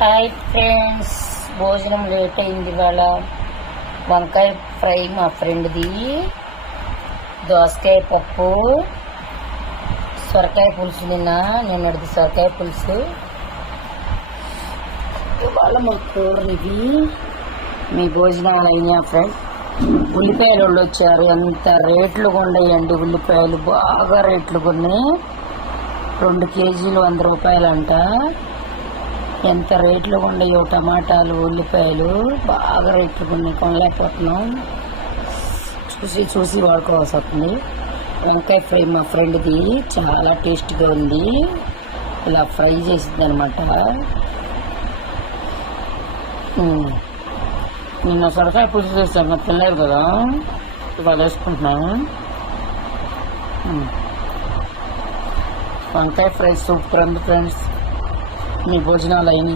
Hi friends, భోజనం late అయింది. ఇవాళ వంకాయ ఫ్రై మా ఫ్రెండ్ది, దోసకాయ పప్పు, సొరకాయ పులుసు. నిన్నటిది సొరకాయ పులుసు. ఇవాళ మా కూరది. మీ భోజనాలు అయినా ఫ్రెండ్స్? ఉల్లిపాయలు వాళ్ళు వచ్చారు. ఎంత రేట్లు కొన్నాయండి ఉల్లిపాయలు, బాగా రేట్లు కొన్నాయి. 2 కేజీలు 100 రూపాయలంట. ఎంత రేట్లు ఉన్నాయో టమాటాలు, ఉల్లిపాయలు బాగా రేట్లు ఉన్నాయి. కొనలేకపోతున్నాం. చూసి వాడుకోవాల్సి వస్తుంది. వంకాయ ఫ్రై మా ఫ్రెండ్ది చాలా టేస్ట్గా ఉంది. ఇలా ఫ్రై చేసింది అనమాట. నిన్న సొరకాయ పులుసు చేస్తాను, తినలేదు కదా, ఇవాళ వేసుకుంటున్నాను. వంకాయ ఫ్రై సూపర్ ఉంది ఫ్రెండ్స్. మీ భోజనాలు అయినాయి?